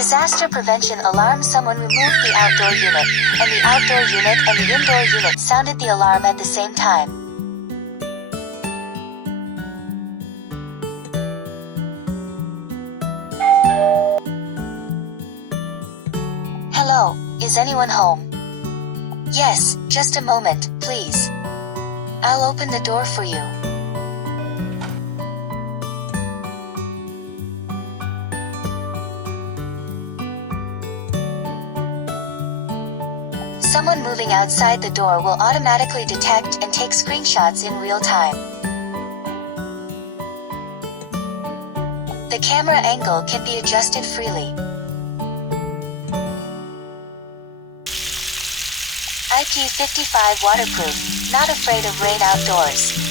Disaster prevention alarm. Someone removed the outdoor unit, and the outdoor unit and the indoor unit sounded the alarm at the same time. Hello, is anyone home? Yes, just a moment, please. I'll open the door for you. Someone moving outside the door will automatically detect and take screenshots in real time. The camera angle can be adjusted freely. IP55 waterproof, not afraid of rain outdoors.